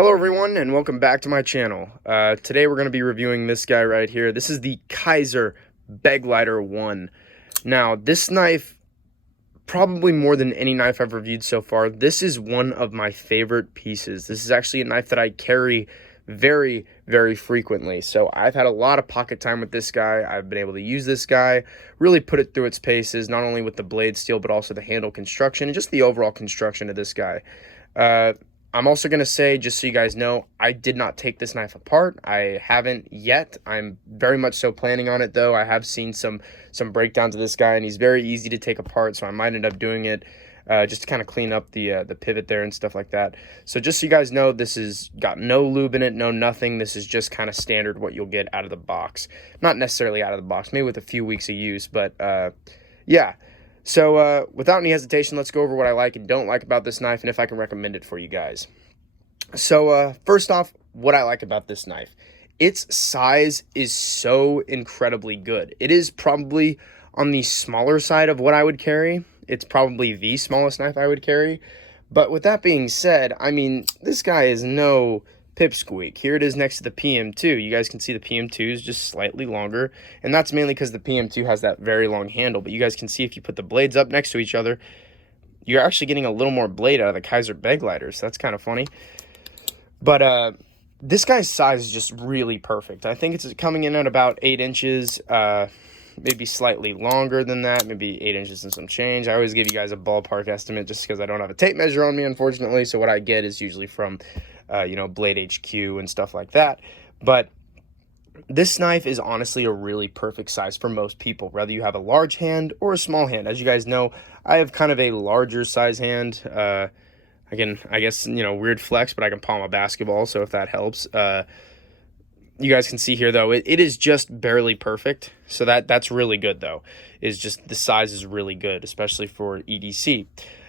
Hello everyone and welcome back to my channel. Today we're going to be reviewing this guy right here. This is the Kizer Begleiter 1. Now this knife, probably more than any knife I've reviewed so far, this is one of my favorite pieces. This is actually a knife that I carry very, very frequently. So I've had a lot of pocket time with this guy. I've been able to use this guy, really put it through its paces, not only with the blade steel, but also the handle construction and just the overall construction of this guy. I'm also going to say, just so you guys know, I did not take this knife apart. I haven't yet. I'm very much so planning on it, though. I have seen some breakdowns of this guy, and he's very easy to take apart, so I might end up doing it just to kind of clean up the pivot there and stuff like that. So just so you guys know, this has got no lube in it, no nothing. This is just kind of standard what you'll get out of the box. Not necessarily out of the box, maybe with a few weeks of use, but yeah. So without any hesitation, let's go over what I like and don't like about this knife and if I can recommend it for you guys. So first off, what I like about this knife. Its size is so incredibly good. It is probably on the smaller side of what I would carry. It's probably the smallest knife I would carry. But with that being said, I mean, this guy is no pipsqueak. Here it is next to the PM2. You guys can see the PM2 is just slightly longer, and that's mainly because the PM2 has that very long handle. But you guys can see if you put the blades up next to each other, you're actually getting a little more blade out of the Kizer Begleiter, so that's kind of funny. But this guy's size is just really perfect. I think it's coming in at about 8 inches, maybe slightly longer than that, maybe 8 inches and some change. I always give you guys a ballpark estimate just because I don't have a tape measure on me, unfortunately, so what I get is usually from Blade HQ and stuff like that. But this knife is honestly a really perfect size for most people, whether you have a large hand or a small hand. As you guys know, I have kind of a larger size hand. Again, I guess, weird flex, but I can palm a basketball, so if that helps. You guys can see here, though, it is just barely perfect. So that's really good, though, is just the size is really good, especially for EDC.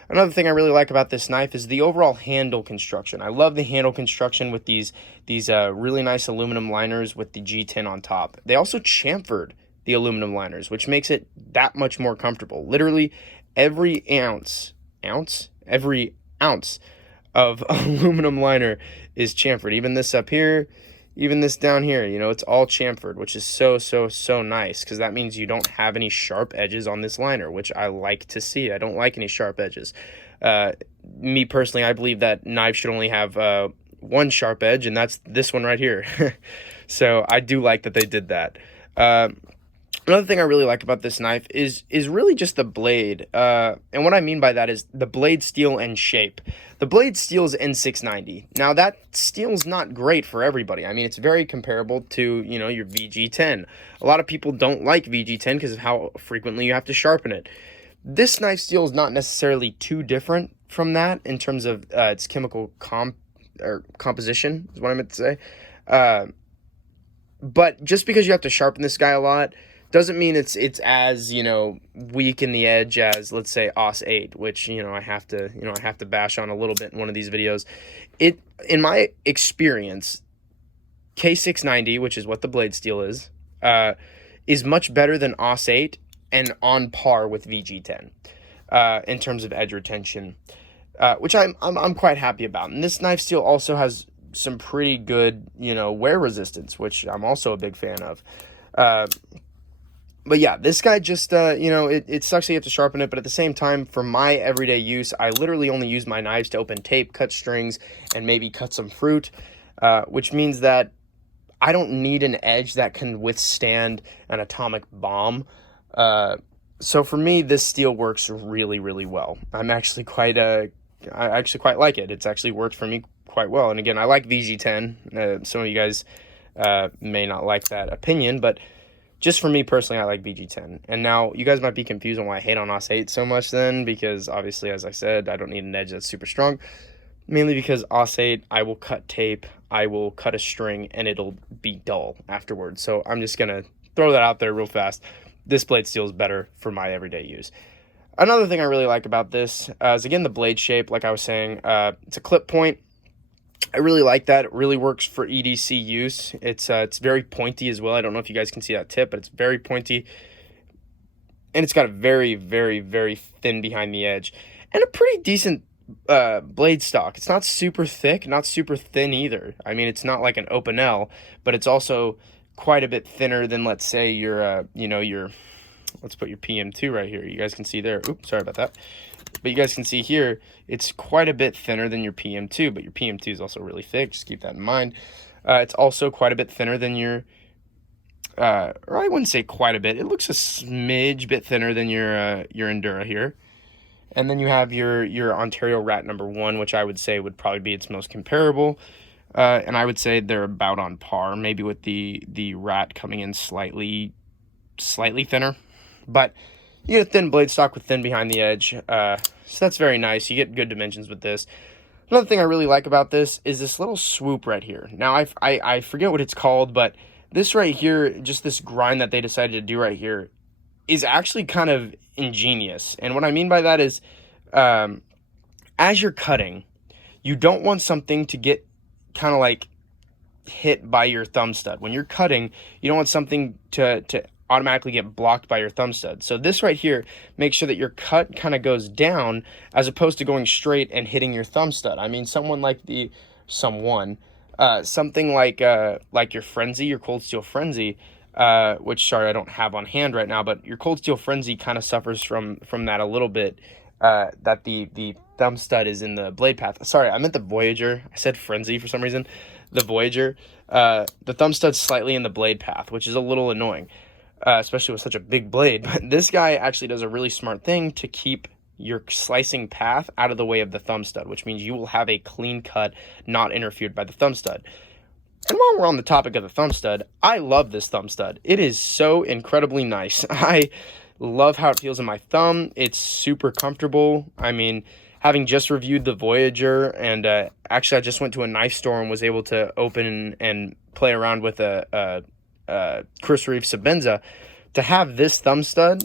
Another thing I really like about this knife is the overall handle construction. I love the handle construction with these really nice aluminum liners with the G10 on top. They also chamfered the aluminum liners, which makes it that much more comfortable. Literally every ounce of aluminum liner is chamfered. Even this up here, even this down here, it's all chamfered, which is so nice, because that means you don't have any sharp edges on this liner, which I like to see. I don't like any sharp edges. Me personally, I believe that knives should only have one sharp edge, and that's this one right here. So I do like that they did that. Another thing I really like about this knife is really just the blade. And what I mean by that is the blade steel and shape. The blade steel is N690. Now, that steel's not great for everybody. I mean, it's very comparable to, your VG10. A lot of people don't like VG10 because of how frequently you have to sharpen it. This knife steel is not necessarily too different from that in terms of its chemical composition, is what I meant to say. But just because you have to sharpen this guy a lot doesn't mean it's as, weak in the edge as, let's say, AUS 8, which, I have to bash on a little bit in one of these videos. In my experience, K690, which is what the blade steel is much better than AUS 8 and on par with VG10 in terms of edge retention, which I'm quite happy about. And this knife steel also has some pretty good, wear resistance, which I'm also a big fan of. But yeah, this guy just, it sucks that you have to sharpen it, but at the same time, for my everyday use, I literally only use my knives to open tape, cut strings, and maybe cut some fruit, which means that I don't need an edge that can withstand an atomic bomb. So for me, this steel works really, really well. I'm actually I actually quite like it. It's actually worked for me quite well. And again, I like VG10. Some of you guys may not like that opinion, but just for me personally, I like VG10. And now you guys might be confused on why I hate on AUS 8 so much then, because obviously, as I said, I don't need an edge that's super strong. Mainly because AUS 8, I will cut tape, I will cut a string, and it'll be dull afterwards. So I'm just going to throw that out there real fast. This blade steel is better for my everyday use. Another thing I really like about this is, again, the blade shape. Like I was saying, it's a clip point. I really like that. It really works for EDC use. It's very pointy as well. I don't know if you guys can see that tip, but it's very pointy. And it's got a very, very, very thin behind the edge. And a pretty decent blade stock. It's not super thick, not super thin either. I mean, it's not like an open L, but it's also quite a bit thinner than, let's say, your, let's put your PM2 right here. You guys can see there. Oops, sorry about that. But you guys can see here, it's quite a bit thinner than your PM2, but your PM2 is also really thick. Just keep that in mind. It's also quite a bit thinner than your, or I wouldn't say quite a bit. It looks a smidge bit thinner than your Endura here. And then you have your Ontario Rat number 1, which I would say would probably be its most comparable. And I would say they're about on par, maybe with the Rat coming in slightly thinner. But you get a thin blade stock with thin behind the edge. So that's very nice. You get good dimensions with this. Another thing I really like about this is this little swoop right here. Now, I forget what it's called, but this right here, just this grind that they decided to do right here, is actually kind of ingenious. And what I mean by that is, as you're cutting, you don't want something to get kind of like hit by your thumb stud. When you're cutting, you don't want something to automatically get blocked by your thumb stud. So this right here makes sure that your cut kind of goes down as opposed to going straight and hitting your thumb stud. I mean, something like your Frenzy, your Cold Steel Frenzy, which, sorry, I don't have on hand right now, but your Cold Steel Frenzy kind of suffers from that a little bit, that the thumb stud is in the blade path. Sorry, I meant the Voyager. I said Frenzy for some reason. The Voyager, the thumb stud's slightly in the blade path, which is a little annoying, especially with such a big blade. But this guy actually does a really smart thing to keep your slicing path out of the way of the thumb stud, which means you will have a clean cut, not interfered by the thumb stud. And while we're on the topic of the thumb stud, I love this thumb stud. It is so incredibly nice. I love how it feels in my thumb. It's super comfortable. I mean, having just reviewed the Voyager, and actually I just went to a knife store and was able to open and play around with a Chris Reeve Sabenza, to have this thumb stud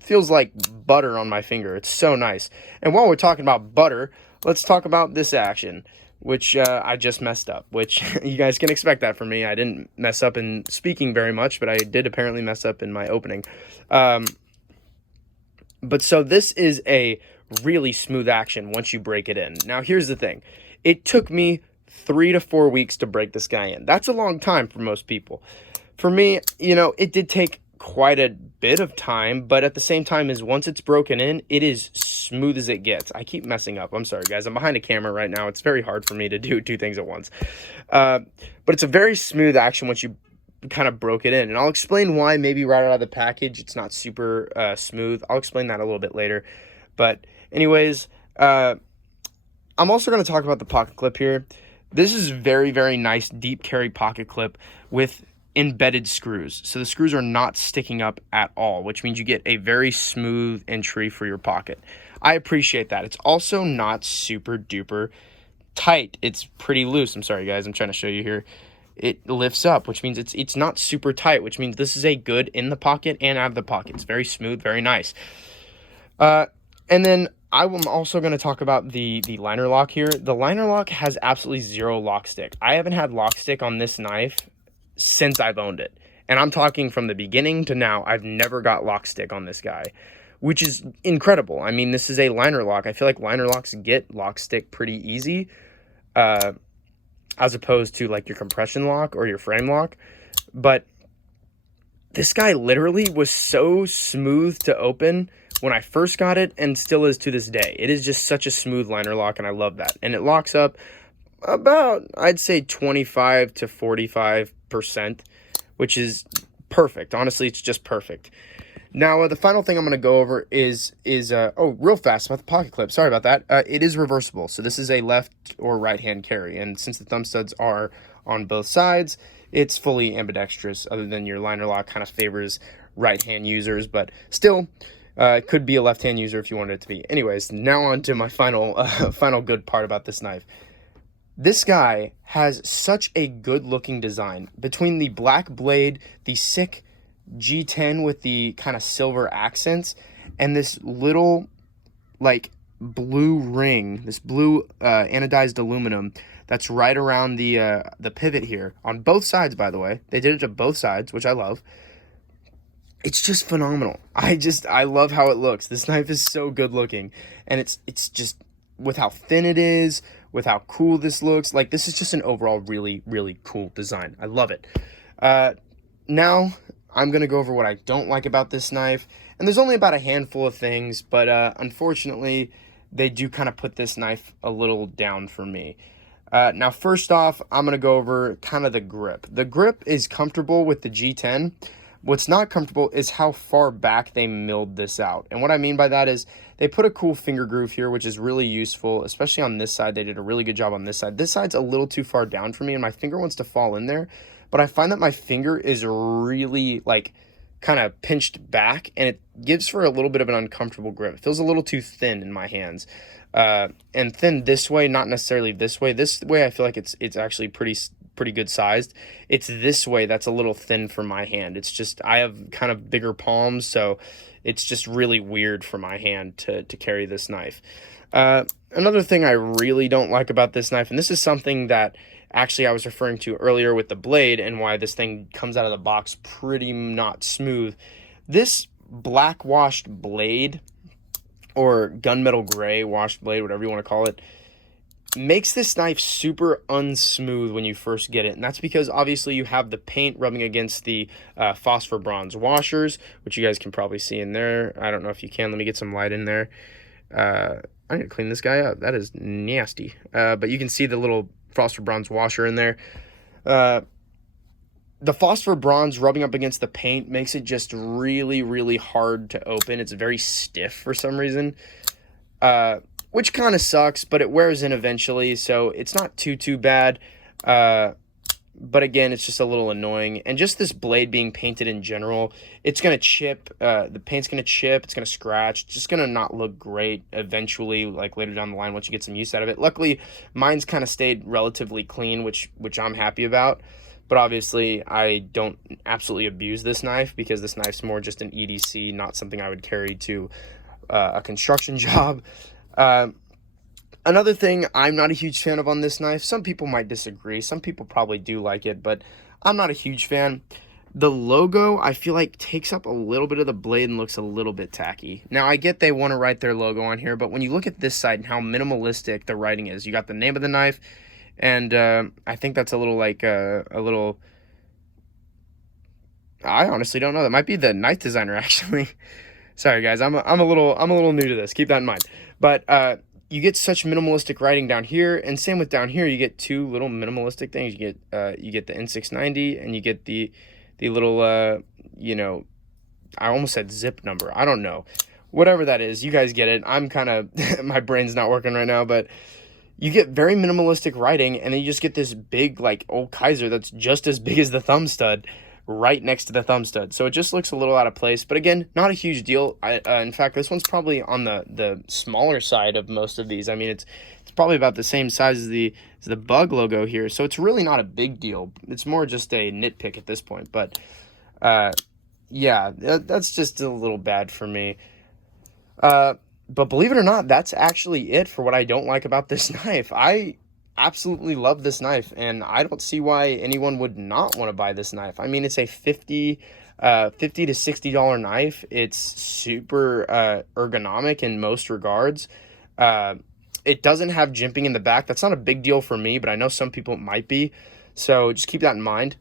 feels like butter on my finger. It's so nice. And while we're talking about butter, let's talk about this action, which I just messed up, which you guys can expect that from me. I didn't mess up in speaking very much, but I did apparently mess up in my opening. But so this is a really smooth action once you break it in. Now, here's the thing. It took me 3 to 4 weeks to break this guy in. That's a long time for most people. For me, it did take quite a bit of time, but at the same time, is once it's broken in, it is smooth as it gets. I keep messing up. I'm sorry, guys. I'm behind a camera right now. It's very hard for me to do two things at once. But it's a very smooth action once you kind of broke it in. And I'll explain why maybe right out of the package it's not super smooth. I'll explain that a little bit later. But anyways, I'm also going to talk about the pocket clip here. This is very, very nice deep carry pocket clip with embedded screws. So the screws are not sticking up at all, which means you get a very smooth entry for your pocket. I appreciate that. It's also not super duper tight. It's pretty loose. I'm sorry, guys. I'm trying to show you here. It lifts up, which means it's not super tight, which means this is a good in the pocket and out of the pocket. It's very smooth, very nice. And then I'm also going to talk about the liner lock here. The liner lock has absolutely zero lock stick. I haven't had lock stick on this knife since I've owned it. And I'm talking from the beginning to now. I've never got lock stick on this guy, which is incredible. I mean, this is a liner lock. I feel like liner locks get lock stick pretty easy, as opposed to like your compression lock or your frame lock. But this guy literally was so smooth to open when I first got it, and still is to this day. It is just such a smooth liner lock, and I love that. And it locks up about, I'd say, 25 to 45%, which is perfect. Honestly, it's just perfect. Now, the final thing I'm going to go over is real fast about the pocket clip. Sorry about that. It is reversible. So this is a left or right hand carry. And since the thumb studs are on both sides, it's fully ambidextrous, other than your liner lock kind of favors right hand users. But still, it could be a left hand user if you wanted it to be. Anyways, now on to my final good part about this knife. This guy has such a good looking design. Between the black blade, the sick G10 with the kind of silver accents, and this little like blue ring, this blue anodized aluminum that's right around the pivot here on both sides. By the way, they did it to both sides, which I love. It's just phenomenal. I love how it looks. This knife is so good looking, and it's just with how thin it is, with how cool this looks. Like, this is just an overall really, really cool design. I love it. Now I'm going to go over what I don't like about this knife. And there's only about a handful of things, but unfortunately, they do kind of put this knife a little down for me. Now, first off, I'm going to go over kind of the grip. The grip is comfortable with the G10. What's not comfortable is how far back they milled this out. And what I mean by that is they put a cool finger groove here, which is really useful, especially on this side. They did a really good job on this side. This side's a little too far down for me, and my finger wants to fall in there. But I find that my finger is really, like, kind of pinched back, and it gives for a little bit of an uncomfortable grip. It feels a little too thin in my hands. And thin this way, not necessarily this way. This way, I feel like it's actually pretty good sized. It's this way that's a little thin for my hand. It's just, I have kind of bigger palms, so it's just really weird for my hand to carry this knife. Another thing I really don't like about this knife, and this is something that actually I was referring to earlier with the blade and why this thing comes out of the box pretty not smooth. This black washed blade, or gunmetal gray washed blade, whatever you want to call it, makes this knife super unsmooth when you first get it. And that's because obviously you have the paint rubbing against the phosphor bronze washers, which you guys can probably see in there. I don't know if you can. Let me get some light in there. I'm going to clean this guy up. That is nasty. But you can see the little phosphor bronze washer in there. The phosphor bronze rubbing up against the paint makes it just really, really hard to open. It's very stiff for some reason, which kind of sucks, but it wears in eventually, so it's not too bad. But again, it's just a little annoying. And just this blade being painted in general, it's going to chip. The paint's going to chip. It's going to scratch. It's just going to not look great eventually, like later down the line once you get some use out of it. Luckily, mine's kind of stayed relatively clean, which I'm happy about. But obviously, I don't absolutely abuse this knife because this knife's more just an EDC, not something I would carry to a construction job. Another thing I'm not a huge fan of on this knife, some people might disagree, some people probably do like it, but I'm not a huge fan. The logo, I feel like, takes up a little bit of the blade and looks a little bit tacky. Now, I get they want to write their logo on here, but when you look at this side and how minimalistic the writing is, you got the name of the knife, and I think that's a little, I honestly don't know. That might be the knife designer, actually. Sorry, guys, I'm a little new to this. Keep that in mind. But you get such minimalistic writing down here, and same with down here. You get two little minimalistic things. You get the N690, and you get the little you know, I almost said zip number. I don't know, whatever that is. You guys get it. I'm kind of my brain's not working right now, but you get very minimalistic writing, and then you just get this big, like, old Kizer that's just as big as the thumb stud right next to the thumb stud. So it just looks a little out of place, but again, not a huge deal. In fact, this one's probably on the smaller side of most of these. I mean, it's probably about the same size as the bug logo here, so it's really not a big deal. It's more just a nitpick at this point, but yeah, that's just a little bad for me. But believe it or not, that's actually it for what I don't like about this knife. I absolutely love this knife, and I don't see why anyone would not want to buy this knife. I mean, it's a $50 to $60 knife. It's super ergonomic in most regards. It doesn't have jimping in the back. That's not a big deal for me, but I know some people it might be, so just keep that in mind.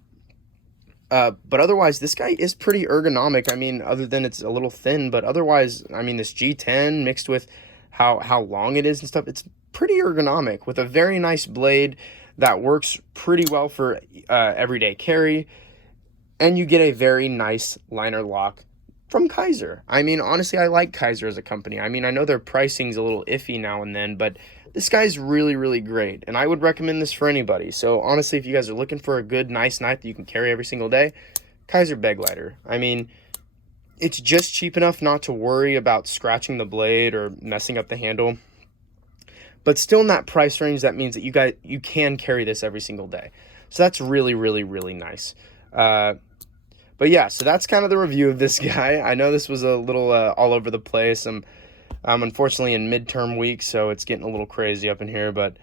But otherwise, this guy is pretty ergonomic. I mean, other than it's a little thin, but otherwise, I mean, this G10 mixed with how long it is and stuff, it's pretty ergonomic with a very nice blade that works pretty well for everyday carry. And you get a very nice liner lock from Kizer. I mean, honestly, I like Kizer as a company. I mean, I know their pricing's a little iffy now and then, but this guy's really, really great, and I would recommend this for anybody. So honestly, if you guys are looking for a good, nice knife that you can carry every single day, Kizer Begleiter. I mean, it's just cheap enough not to worry about scratching the blade or messing up the handle, but still in that price range, that means that you can carry this every single day. So that's really, really, really nice. But yeah, so that's kind of the review of this guy. I know this was a little all over the place. I'm unfortunately in midterm week, so it's getting a little crazy up in here. But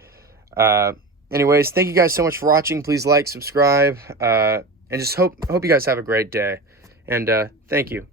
anyways, thank you guys so much for watching. Please like, subscribe, and just hope you guys have a great day. And thank you.